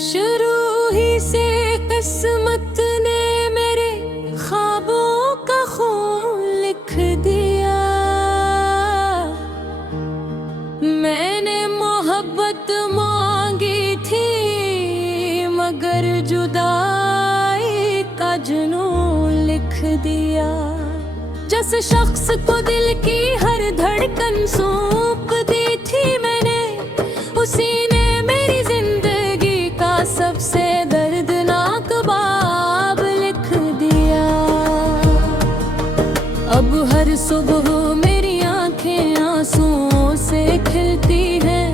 शुरू ही से किस्मत ने मेरे ख्वाबों का खून लिख दिया। मैंने मोहब्बत मांगी थी मगर जुदाई का जुनून लिख दिया। जिस शख्स को दिल की हर धड़कन सौंप दी थी मैंने, उसी ने मेरी जिंदगी का सबसे दर्दनाक बाब लिख दिया। अब हर सुबह मेरी आंखें आंसुओं से खिलती हैं,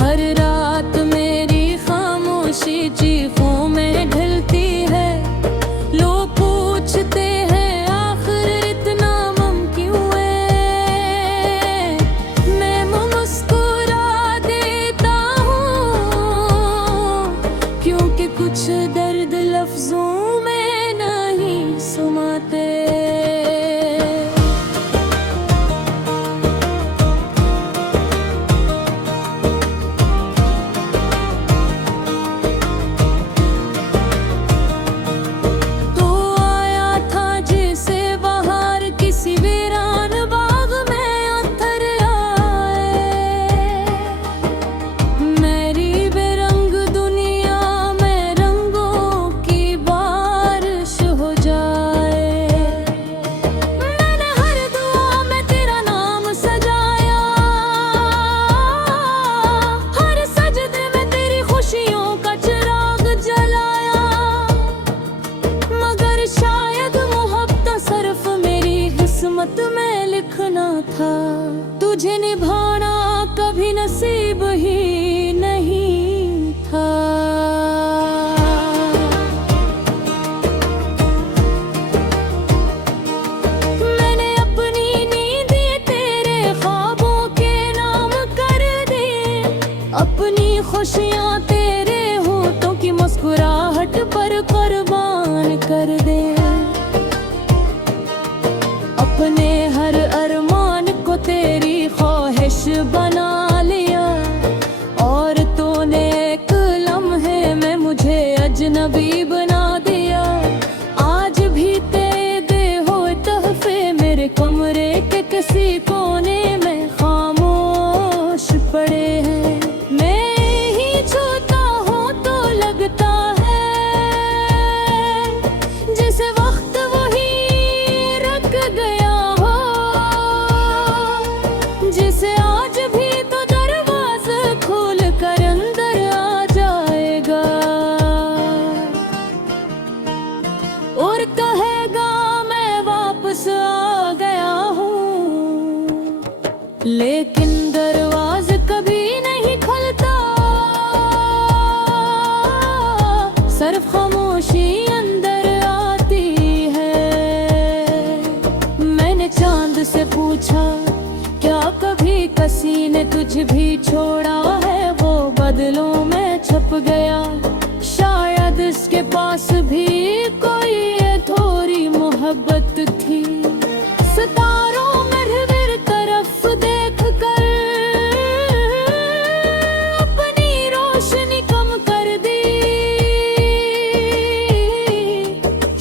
हर रात मेरी खामोशी चीखों में ढलती है। लोग पूछते हैं आखिर इतना गम क्यों है, मैं मुस्कुरा देता हूँ क्योंकि कुछ दर्द लफ्जों में नहीं समाते। किस्मत में लिखना था, तुझे निभाना कभी नसीब ही नहीं था। मैंने अपनी नींदें तेरे ख्वाबों के नाम कर दी, अपनी खुशियाँ तेरे होठों की मुस्कुराहट पर कुर्बान कर दे। अपने हर अरमान को तेरी ख्वाहिश बना लिया, और तूने एक लम्हे में मुझे अजनबी बना दिया। आज भी तेरे हो तहफे मेरे कमरे के किसी कोने में खामोश पड़े हैं। मैं ही छूता हूँ तो लगता है जिसे वक्त वही रख गया, जिसे आज भी तो दरवाज़ा खोल कर अंदर आ जाएगा और कहेगा मैं वापस आ गया हूँ। लेकिन दरवाज़ा कभी नहीं खुलता, सिर्फ खामोशी अंदर आती है। मैंने चांद से पूछा क्या कभी किसी ने तुझ भी छोड़ा है, वो बदलों में छप गया। शायद इसके पास भी कोई ये थोड़ी मोहब्बत थी। सितारों में हर तरफ देख कर अपनी रोशनी कम कर दी।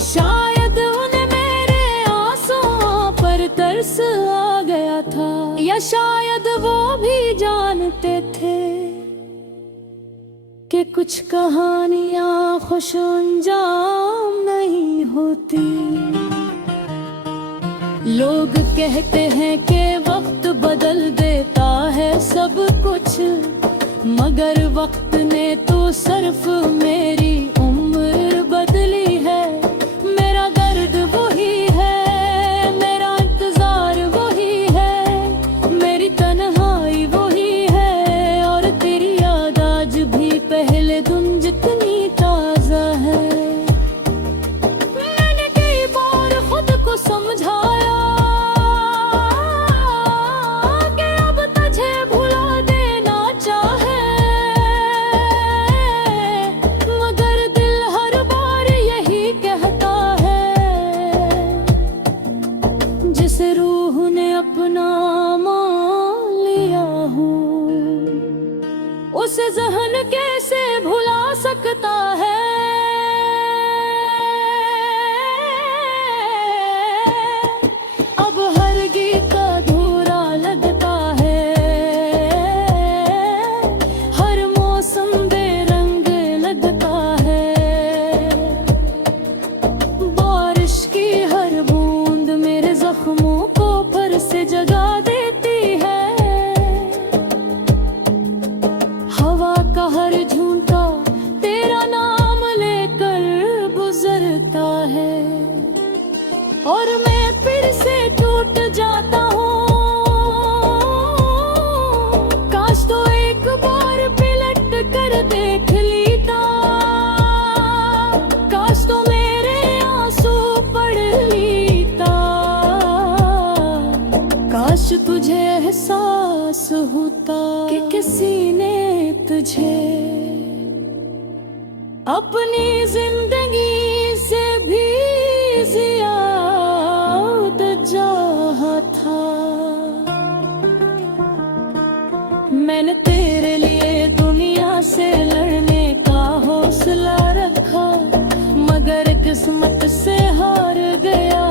शायद उन्हें मेरे आंसुओं पर तरस आ गया था, या शायद वो भी जानते थे कि कुछ कहानियां खुश अंजाम नहीं होती। लोग कहते हैं कि वक्त बदल देता है सब कुछ, मगर वक्त ने तो सिर्फ मेरी उम्र बदली है। मेरा दर्द वही है, मेरा इंतजार वही है, मेरी तन्हाई वही है, और तेरी याद आज भी पहले दिन जितनी ताजा है। मैंने कई बार खुद को समझाया कि अब उसे ज़हन कैसे भुला सकता है। अब हर गीत अधूरा लगता है, हर मौसम बेरंग लगता है। बारिश की हर बूंद मेरे जख्मों को फिर से जगा देती है। हवा का हर झूंका तेरा नाम लेकर गुजरता है, और मैं फिर से टूट जाता हूँ। काश तो एक बार पलट कर देख लेता, काश तो मेरे आंसू पढ़ लेता, काश तुझे एहसास होता कि किसी ने तुझे अपनी जिंदगी से भी ज्यादा चाहा था। मैंने तेरे लिए दुनिया से लड़ने का हौसला रखा, मगर किस्मत से हार गया।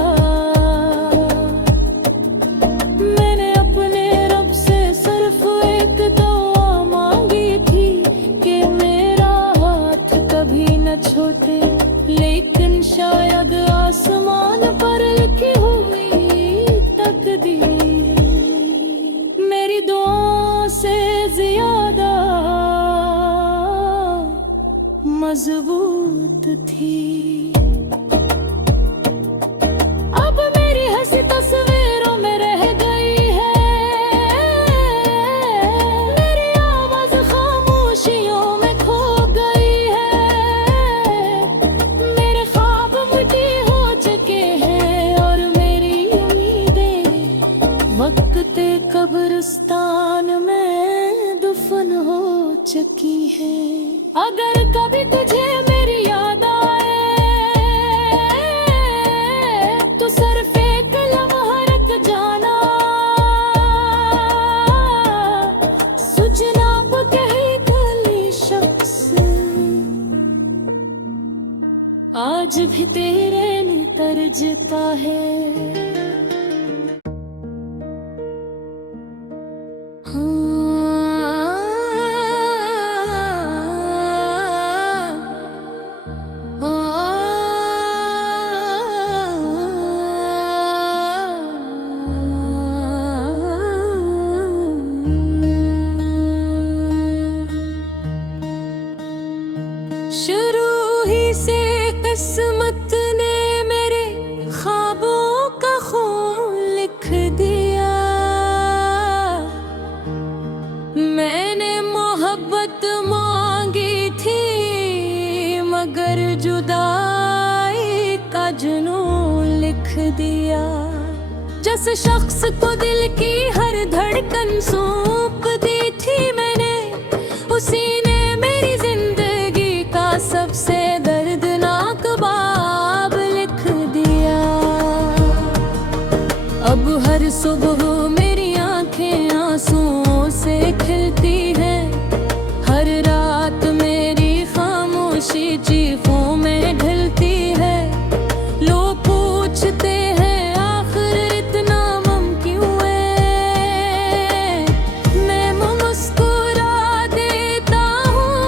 मैंने अपने रब से सिर्फ एक दुआ मांगी थी कि मेरा हाथ कभी न छोड़े, लेकिन शायद आसमान पर लिखी हुई तकदीर मेरी दुआ से ज्यादा मजबूत थी। अब मेरी हंसी तस्वीरों में रह गई है, मेरी आवाज खामोशियों में खो गई है। मेरे ख्वाब मिट्टी हो चुके हैं और मेरी उम्मीदें वक्त कब्रिस्तान में दफन हो चुकी है। अगर कभी तुझे मेरी याद आए तो सिर्फ एक लम्हा रख जाना, सुजना कहीं गली शख्स आज भी तेरे लिए तरजता है। शुरू ही से किस्मत ने मेरे ख्वाबों का खून लिख दिया। मैंने मोहब्बत मांगी थी, मगर जुदाई का जुनून लिख दिया। जिस शख्स को दिल की हर धड़कन सौंप दी थी मैंने, उसी ने मेरी जिंदगी का सबसे दर्दनाक बाब लिख दिया। अब हर सुबह मेरी आंखें आंसुओं से खिलती हैं, हर रात मेरी खामोशी चीखों में ढलती है। लोग पूछते हैं आखिर इतना गम क्यों है, मैं मुस्कुरा देता हूँ,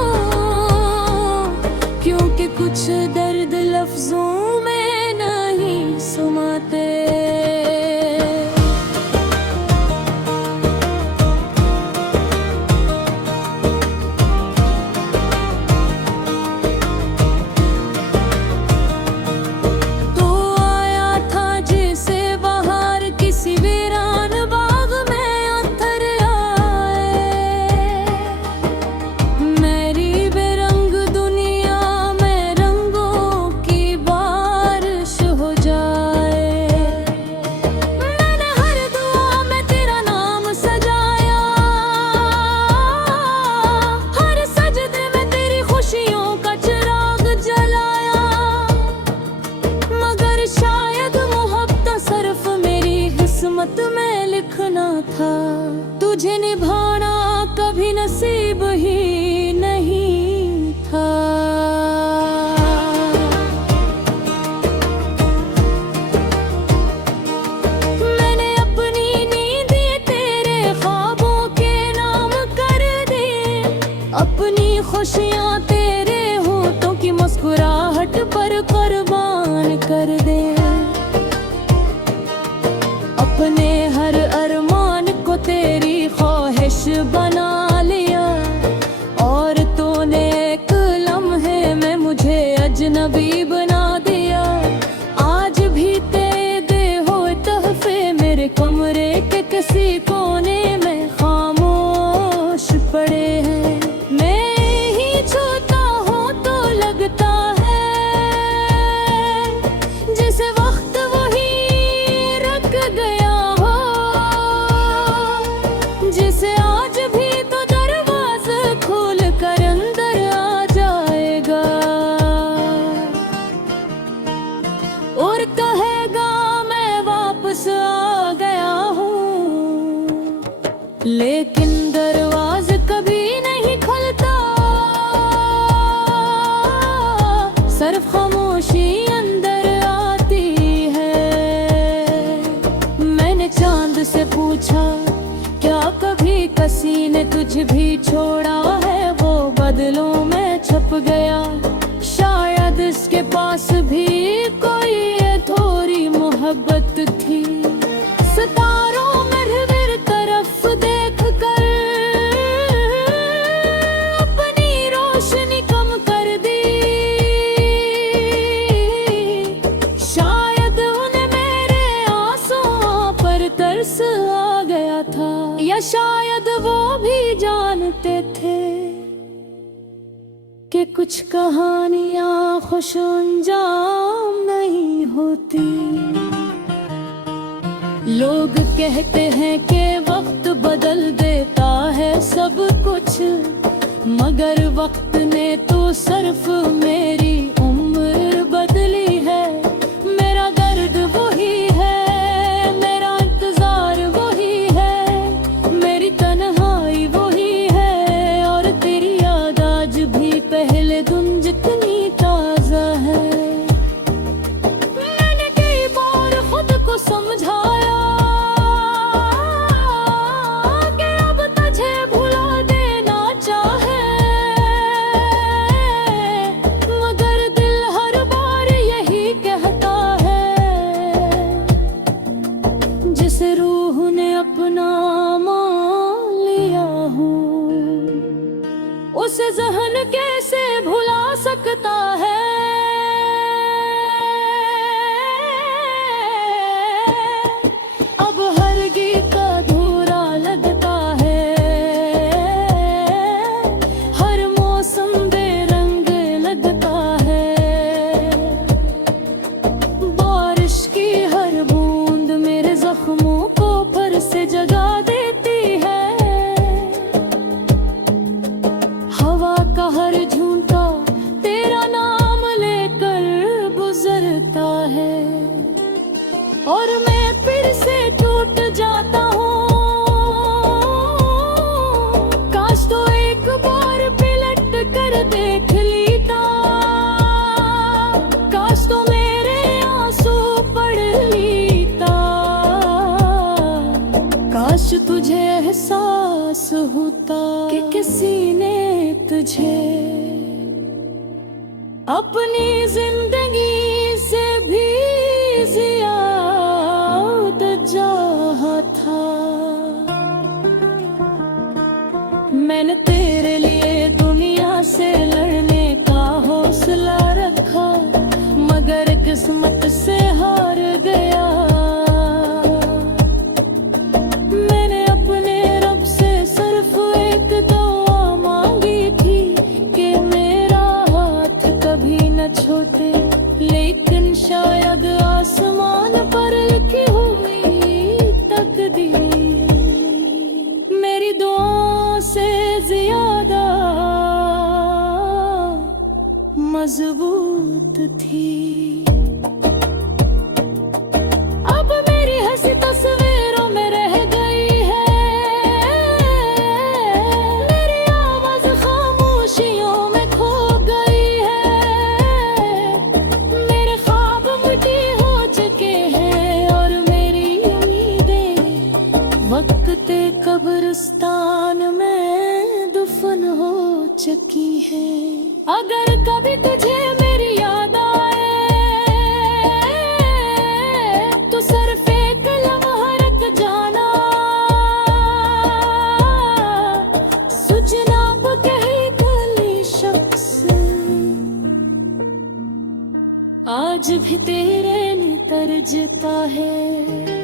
क्योंकि कुछ दर्द लफ्जों में नहीं समाते। किस्मत में लिखना था, तुझे निभाना कभी नसीब ही अपने हर अरमान को तेरी ख्वाहिश बना लिया, और तूने एक लम्हे में मुझे अजनबी बना दिया। आज भी तेरे दे हुए तोहफे मेरे कमरे के किसी कोने में खामोश पड़े हैं। मैं ही छूता हूँ तो लगता है जैसे वक्त वही रख गया हो, जिसे आज भी तो दरवाज़ा खोल कर अंदर आ जाएगा और कहेगा मैं वापस आ गया हूँ। लेकिन दरवाज़ा कभी नहीं खुलता, सिर्फ खामोशी अंदर आती है। मैंने चांद से पूछा क्या कभी किसी ने तुझ भी छोड़ा है, वो बदलों में छप गया। शायद इसके पास भी कोई ये थोड़ी मोहब्बत थी। सितारों में हर तरफ देख कर अपनी रोशनी कम कर दी। शायद उन्हें मेरे आंसुओं पर तरस आ गया था, या शायद वो भी जानते थे कि कुछ कहानियां खुश अंजाम नहीं होती। लोग कहते हैं कि वक्त बदल देता है सब कुछ, मगर वक्त ने तो सिर्फ मेरी उम्र बदली है। मेरा दर्द वही है, मेरा इंतजार वही है, मेरी तन्हाई वही है, और तेरी याद आज भी पहले दिन जितनी ताज़ा है। मैंने कई बार खुद को समझाया कि अब तुझे भुला देना चाहे, मगर दिल हर बार यही कहता है जिस रूह ने अपना मान लिया हूँ, उसे ज़हन कैसे भुला सकता है। अब हर गीत अधूरा लगता है, हर मौसम बेरंग लगता है। बारिश की हर बूंद मेरे जख्मों को फिर से जगा देती है। हवा का हर झूंका तेरा नाम लेकर गुजरता है, और मैं फिर से टूट जाता हूँ। काश तो एक बार पलट कर देख लेता, काश तो मेरे आंसू पढ़ लेता, काश तुझे एहसास होता कि किसी ने तुझे अपनी जिंदगी से भी ज्यादा चाहा था। मैंने तेरे लिए दुनिया से लड़ने का हौसला रखा, मगर किस्मत से हार गया। मैंने अपने रब से सिर्फ एक दुआ मांगी थी कि मेरा हाथ कभी न छोड़े, लेकिन शायद आसमान पर लिखी हुई तकदीर मेरी दुआओं से ज्यादा मजबूत थी। अब मेरी हंसी तस्वीरों में रह गई है, मेरी आवाज खामोशियों में खो गई है। मेरे ख्वाब मिट्टी हो चुके हैं और मेरी उम्मीदें वक्त कब्रिस्तान में दफन हो चुकी है। अगर कभी तुझे मेरी याद आए तो सिर्फ एक लम्हा रख तेरे लिए तरजता है।